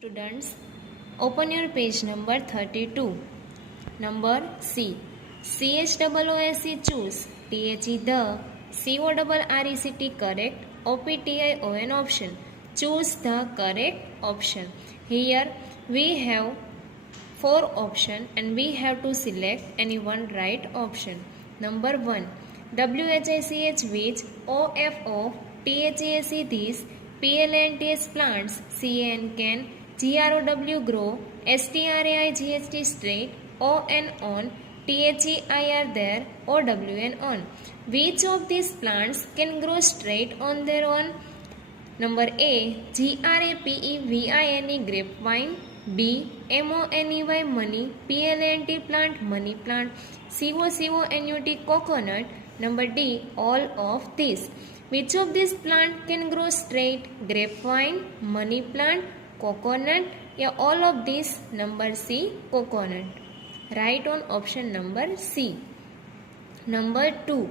Students, open your page number 32. Number C. CHOOSE choose. THE the. CORRECT correct. OPTION option. Choose the correct option. Here we have 4 options and we have to select any one right option. Number 1. WHICH which. OF THEAC these. PLANTS plants. CAN can. GROW grow. STRAIGHT straight. ON on. THEIR there. OWN on. Which of these plants can grow straight on their own? Number A. GRAPEVINE grapevine. B. MONEY money. PLANT plant money plant. COCONUT coconut. Number D. All of these. Which of these plant can grow straight? Grapevine, money plant, coconut, या all of these? Number C. Coconut. Right on option number C. Number 2.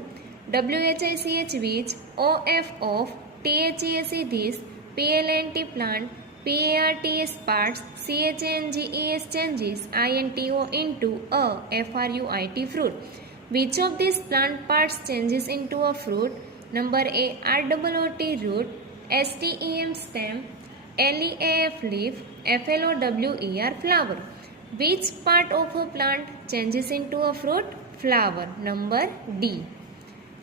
WHICH which. OF of. THEAC this. PLANT plant. PARTS parts. CHANGES changes. INTO into a FRUIT fruit. Which of these plant parts changes into a fruit? Number A. ROOT root. STEM stem. LEAF leaf. FLOWER flower. Which part of a plant changes into a fruit? Flower. Number D.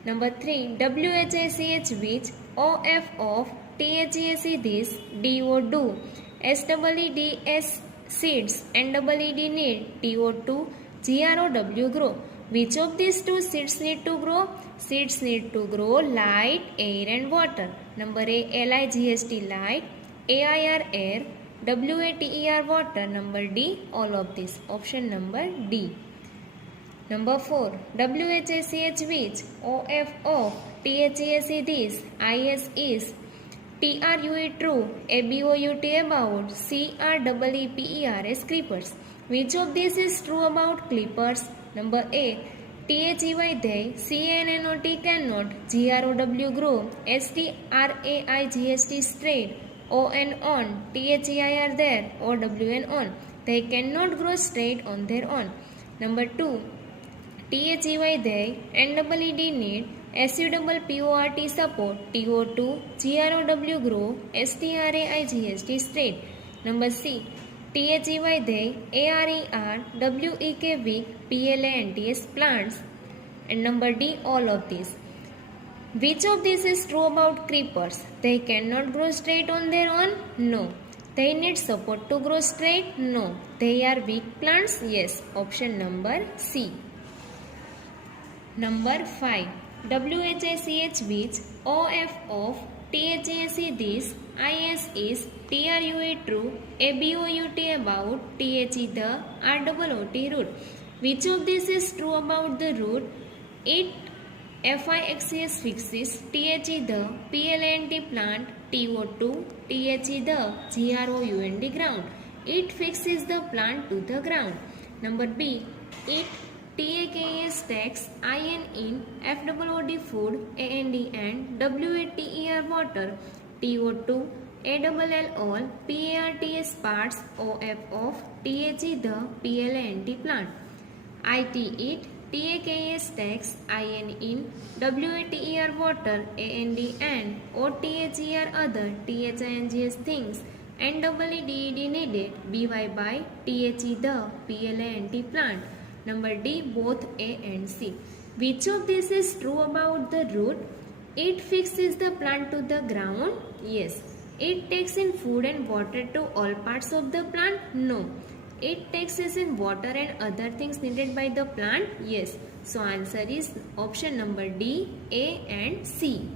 Number 3. WHICH which. OF of. THEAC this. DO do. SEEDS seeds. NEED need. TO2 GROW grow. Which of these two seeds need to grow? Seeds need to grow light, air and water. Number A. LIGHT light. AIR air. WATER water. Number D. All of these. Option number D. Number 4. WHICH which. OF of. THEAC this. IS is. TRUE true. ABOUT about. CREEPERS creepers. Which of these is true about clippers? Number A. THEY they. CANNOT cannot. GROW grow. STRAIGHT straight. ON on. THEIR there. OWN on. They cannot grow straight on their own. Number 2. THEY they. NEED need. SUPPORT support. TO2 GROW grow. STRAIGHT straight. Number C. THEY they. ARER WEK weak. PLANTS plants. And number D. All of these. Which of these is true about creepers? They cannot grow straight on their own? No. They need support to grow straight? No. They are weak plants? Yes. Option number C. Number 5. WHICH which. OF of. THEAC this. IS is. TRUE true. ABOUT about. THE the. ROOT root. Which of this is true about the root? It FIXES fixes. THE the. PLANT plant. TO2 THE the. GROUND ground. It fixes the plant to the ground. Number B. It TAKS tax. IN in. FWOD food. AND and. WATER water. TO2 ALL all. PARTS parts. OF of. THE the. PLANT plant. IT it. TAKS tax. IN in. WATER water. AND and. OTHER other. THINGS things. NEED needed. BY by. THE the. PLANT plant. Number D. Both A and C. Which of this is true about the root? It fixes the plant to the ground? Yes. It takes in food and water to all parts of the plant? No. It takes in water and other things needed by the plant? Yes. So answer is option number D, A and C.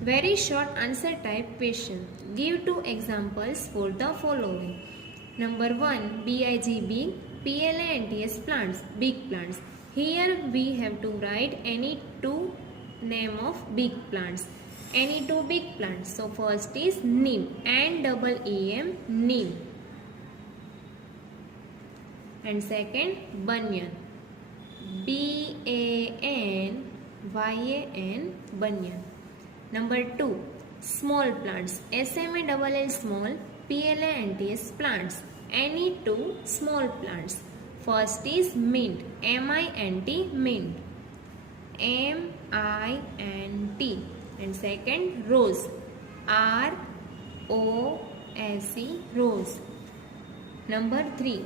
Very short answer type question. Give 2 examples for the following. Number 1. BIG PLANTS plants, big plants. Here we have to write any 2 name of big plants. Any 2 big plants. So first is neem. NEEM, neem. And second, banyan. BANYAN, banyan. Number 2. small plants. SMALL small, PLANTS plants. Any two small plants. First is mint, MINT mint, MINT, and second rose, ROSE rose. Number 3,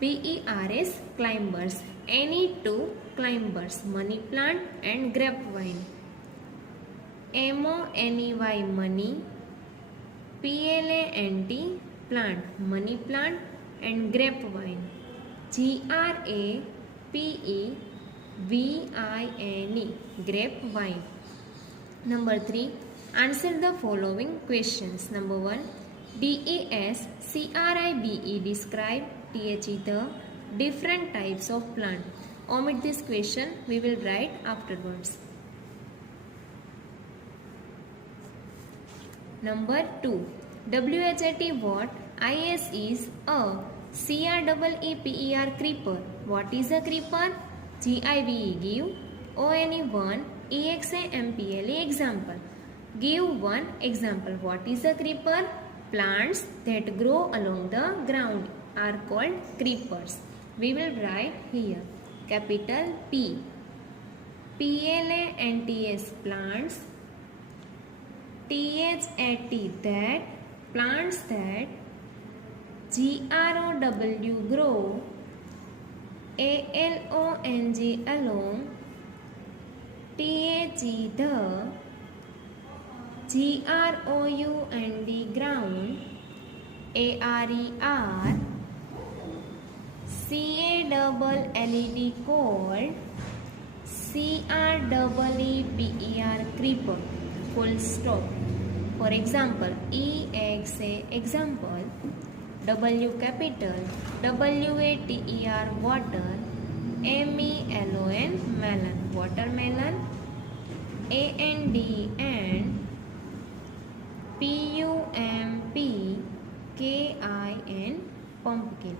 CLIMBERS climbers. Any two climbers, money plant and grapevine. MONEY money, PLANT plant, money plant and grapevine. GRAPEVINE grapevine. Number 3, answer the following questions. Number 1, DESCRIBE describe the different types of plant. Omit this question, we will write afterwards. Number 2, WHAT what? IS is a CREEPER creeper. What is a creeper? GIVE give, ONE one, EXAMPLE example. Give one example. What is a creeper? Plants that grow along the ground are called creepers. We will write here capital P, PLANTS plants, THAT that, plants that, GROW grow, ALONG along, THE the, GROUND ground, ARER, CALLED cold, CREEPER creeper. Full stop. For example, EXA example, W capital, WATER water, MELON melon, watermelon, AND and, PUMPKIN pumpkin.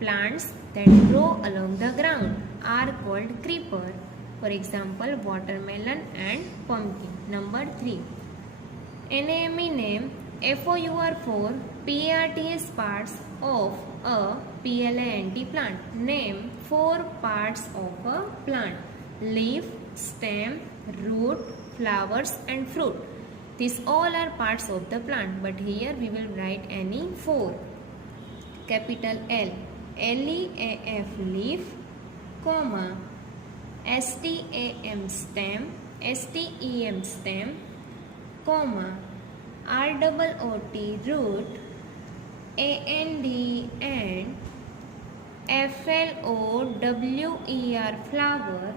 Plants that grow along the ground are called creeper. For example, watermelon and pumpkin. Number 3, NAME name FOUR4 PARTS parts of a PLANT plant. Name 4 parts of a plant: leaf, stem, root, flowers and fruit. These all are parts of the plant, but here we will write any 4. Capital L, LEAF leaf, comma, STAM stem, STEM stem, comma, ROOT root, AND and, FLOWER flower,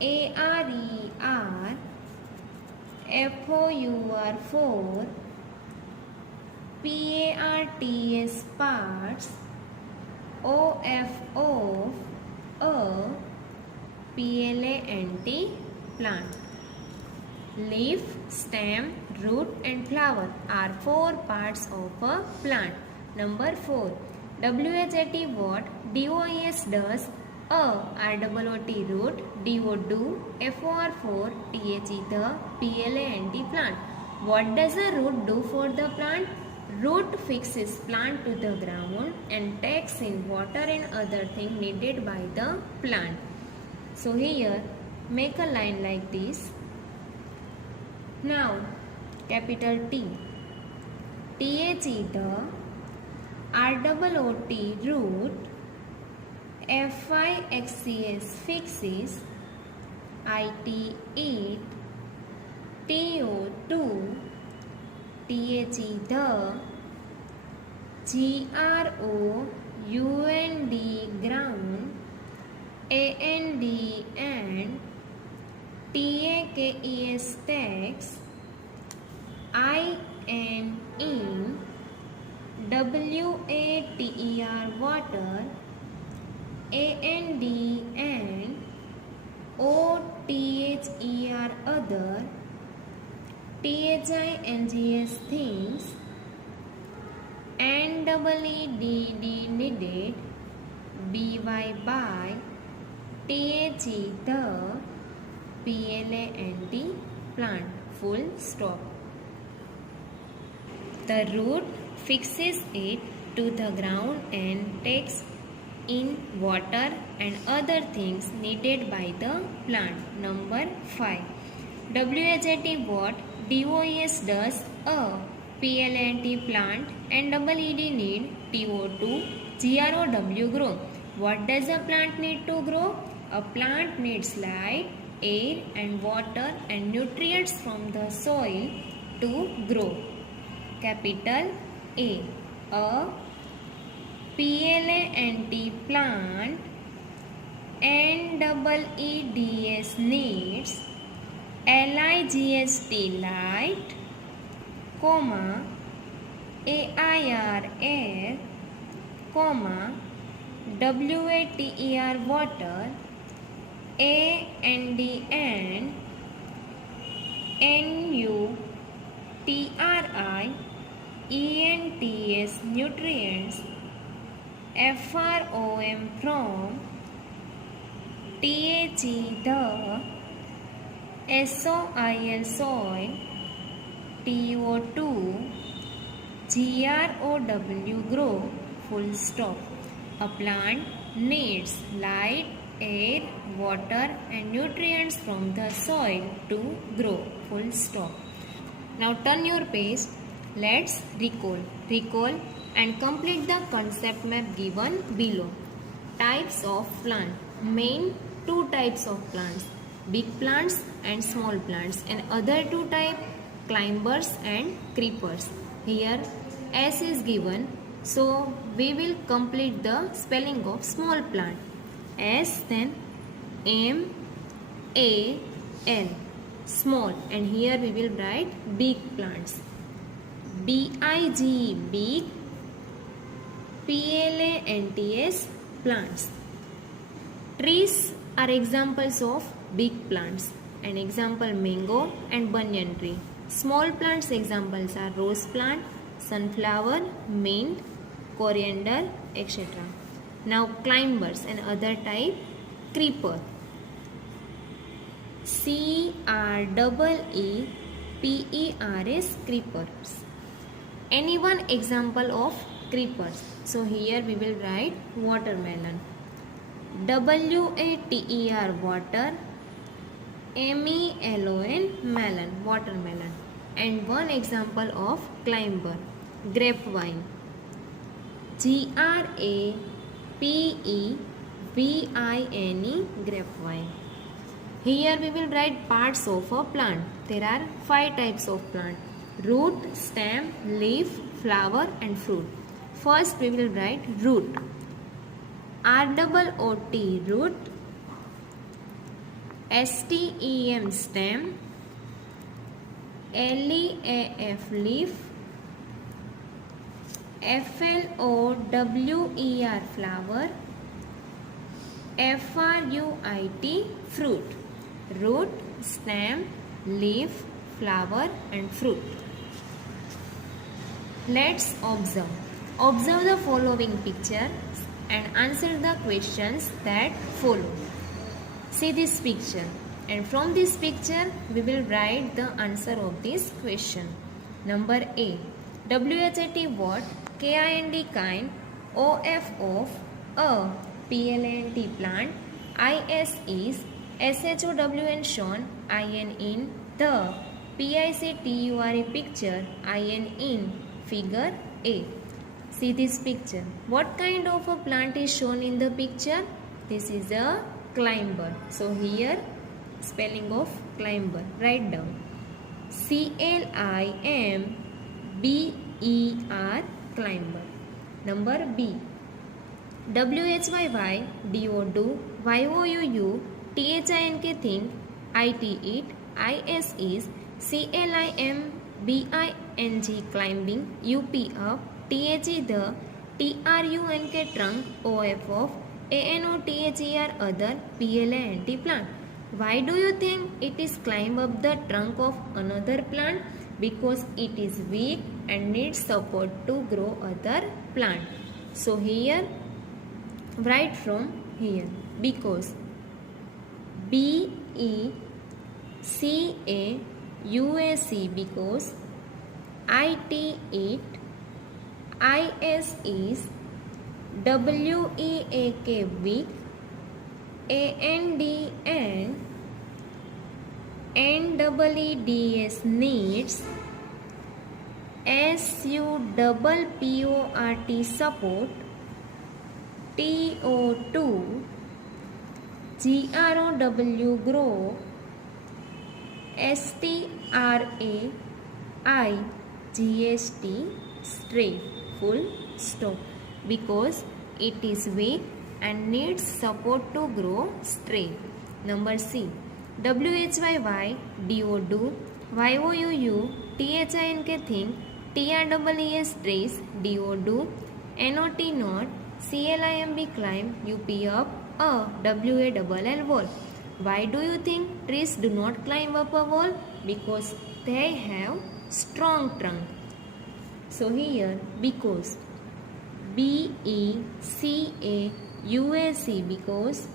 ARER, FOUR4 PARTS parts, OFO PLANT plant. Leaf, stem, root and flower are 4 parts of a plant. Number 4, WHAT what? DOES does, ROOT root, DO do, FOR4 THE the, PLANT plant. What does a root do for the plant? Root fixes plant to the ground and takes in water and other things needed by the plant. So here make a line like this. Now capital T, THE the, ROOT root, FIXES fixes, IT it, TO2, THE the, GROUND ground, AND and, TAKES tax, IN WATER water, AND and, OTHER other, THINGS things, NEEDD needed, BY by, THE the, PLANT plant. full stop. The root fixes it to the ground and takes in water and other things needed by the plant. Number 5. WHAT what DOES does a PLANT plant and EED need TO2 GROW grow. What does a plant need to grow? A plant needs light, air and water and nutrients from the soil to grow. Capital A PLANT plant and EEDS needs LIGST light, comma, AIR air, comma, WATER water, AND NUTRI ENTS nutrients, FROM from, THE the, SOIL soil, TO2 GROW grow, full stop. A plant needs light, air, water and nutrients from the soil to grow, full stop. Now turn your page. Let's recall and complete the concept map given below. Types of plant. Main two types of plants, big plants and small plants, and other two types, climbers and creepers. Here S is given, so we will complete the spelling of small plant. S, then MAL, small, and here we will write big plants. BIG, big, PLANTS, plants. Trees are examples of big plants. An example, mango and banyan tree. Small plants examples are rose plant, sunflower, mint, coriander, etc. Now climbers and other type, creeper. CREEPERS, creepers. Any one example of creepers. So here we will write watermelon. WATER, water. MELON, melon, watermelon. And one example of climber, grapevine. GRAPEVINE, grapevine. Here we will write parts of a plant. There are 5 types of plant: root, stem, leaf, flower and fruit. First we will write root. ROOT, root. STEM, stem. LEAF, leaf. FLOWER, flower. FRUIT, fruit. Root, stem, leaf, flower and fruit. Let's observe. Observe the following picture and answer the questions that follow. See this picture, and from this picture we will write the answer of this question. Number A. WHAT what? KIND, kind. OF of, a PLANT, plant. IS is, SHOWN, shown. IN, in, the. PICTURE, picture. IN, in, figure A. See this picture. What kind of a plant is shown in the picture? This is a climber. So here spelling of climber. Write down. CLIMBER, climber. Number B. WHYY, DO, YOUU, THINK, think. IT, it. IS is, CLIMBING, climbing. UP, up. THE, the. TRUNK, trunk. OF, of. ANOTHER, other. PLANT, plant. Why do you think it is climb up the trunk of another plant? Because it is weak and needs support to grow other plant. So here write from here, because BECA UAC because IT it, IS is WEAK weak, AND and NEEDS needs, SUPPORT support, TO2 GROW grow, STRAI GST straight, full stop, because it is weak and needs support to grow straight. Number C. WHYY DO2, YOUU THINK think, TREES trace, DO2, NOT not, CLIMB climb, UP up, WALL wall. Why do you think trees do not climb up a wall? Because they have strong trunk. So here because BECAUAC because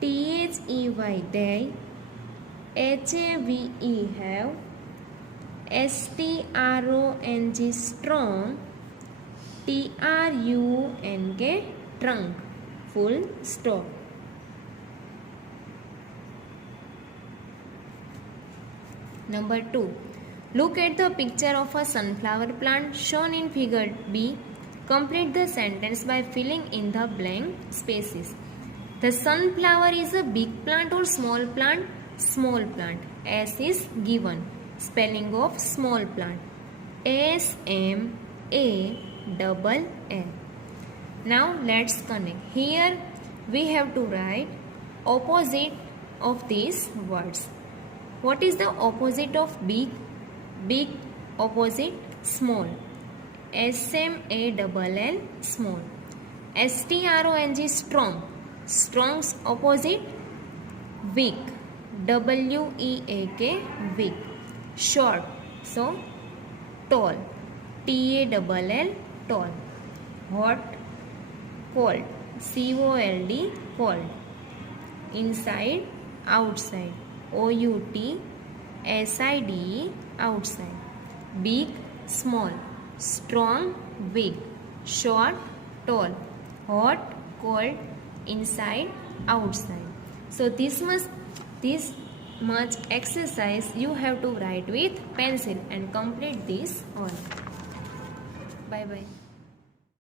THEY they, HAVE have, STRONG strong, TRUNK trunk, full stop. Number 2. Look at the picture of a sunflower plant shown in figure B. Complete the sentence by filling in the blank spaces. The sunflower is a big plant or small plant? Small plant. S is given. Spelling of small plant. SMALL. Now let's connect. Here we have to write opposite of these words. What is the opposite of big? Big opposite small. SMALL small. STRONG strong. Strong's opposite weak. WEAK weak. Short. So tall. TALL tall. Hot. Cold. COLD cold. Inside. Outside. OUT SIDE outside. Big small. Strong weak. Short tall. Hot cold. Inside outside. So this much exercise you have to write with pencil and complete this all. Bye bye.